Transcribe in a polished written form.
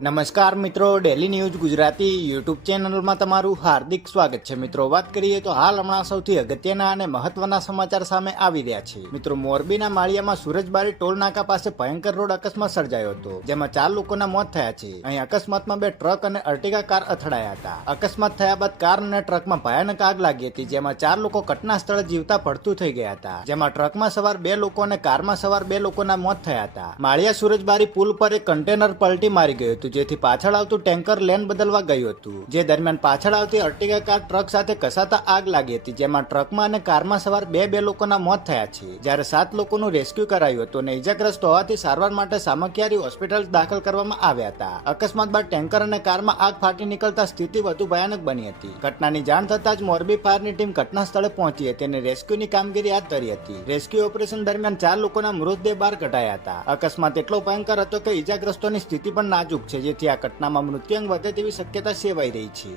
નમસ્કાર મિત્રો, daily news Gujarati YouTube ચેનલમાં તમારું હાર્દિક સ્વાગત છે. મિત્રો, વાત કરીએ તો હાલ હમણાં સૌથી અગત્યના અને મહત્વના સમાચાર સામે આવી રહ્યા છે. મિત્રો, મોરબીના માળિયામાં સુરજબારી ટોલ નાકા પાસે ભયંકર રોડ અકસ્માત સર્જાયો હતો, જેમાં 4 લોકોના મોત થયા છે. અહીં અકસ્માતમાં 2 ટ્રક અને અર્ટિગા કાર અથડાયા હતા. અકસ્માત થયા બાદ કાર અને ટ્રકમાં ભયાનક આગ લાગી હતી, જેમાં 4 લોકો ઘટના સ્થળે જીવતા પડતું થઈ ગયા હતા. જેમાં ટ્રકમાં સવાર 2 લોકો અને કારમાં સવાર 2 લોકોના મોત થયા હતા. માળિયા સુરજબારી પુલ પર એક કન્ટેનર પલટી મારી ગયું હતું, જેથી પાછળ આવતું ટેન્કર લેન બદલવા ગયું હતું. જે દરમિયાન પાછળ આવતી અર્ટિગા કાર ટ્રક સાથે કસાતા આગ લાગી હતી, જેમાં ટ્રકમાં અને કારમાં સવાર 2 લોકોના મોત થયા છે. જ્યારે 7 લોકોનું રેસ્ક્યુ કરાયું હતું અને ઇજાગ્રસ્ત હોવાથી સારવાર માટે સામખિયારી હોસ્પિટલ દાખલ કરવામાં આવ્યા હતા. અકસ્માત બાદ ટેન્કર અને કારમાં આગ ફાટી નીકળતા સ્થિતિ વધુ ભયાનક બની હતી. ઘટનાની જાણ થતાં જ મોરબી ફાયરની ટીમ ઘટના સ્થળે પહોંચી હતી અને રેસ્ક્યુની કામગીરી હાથ ધરી હતી. રેસ્ક્યુ ઓપરેશન દરમિયાન 4 લોકોના મૃતદેહ બહાર કઢાયા હતા. અકસ્માત એટલો ભયંકર હતો કે ઇજાગ્રસ્તોની સ્થિતિ પણ નાજુક છે, જેથી આ ઘટનામાં મૃત્યુઆંક વધે તેવી શક્યતા સેવાઈ રહી છે.